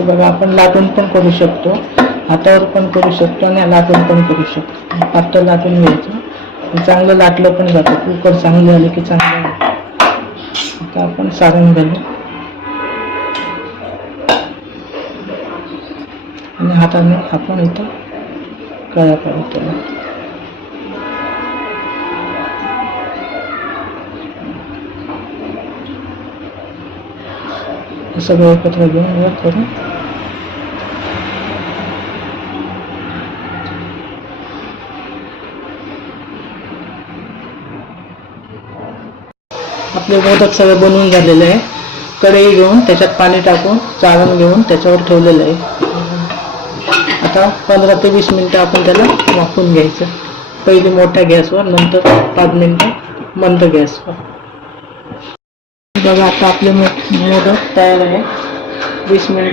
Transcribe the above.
बघा आपण लाटून पण करू शकतो, हातावर पण करू शकतो आणि लाटून पण करू शकतो. पातळ लाटून घ्यायचं, चांगलं लाटलं पण जातं. कुकर चांगलं झालं की चांगलं. आता आपण सारण घालू आणि हाताने आपण इथं कळ्या करू त्याला. सगळं एकत्र घेऊन वर करू. आपले मोदक सगळे बनवून झालेले आहे. कढई घेऊन त्याच्यात पाणी टाकून चाळण घेऊन त्याच्यावर ठेवलेलं आहे. आता 15 ते 20 मिनिटं आपण त्याला वाफवून घ्यायचं. पहिले मोठ्या गॅसवर, नंतर 5 मिनिटं मंद गॅसवर. बघा आता आपले मोदक तयार आहे. 20 मिनिटं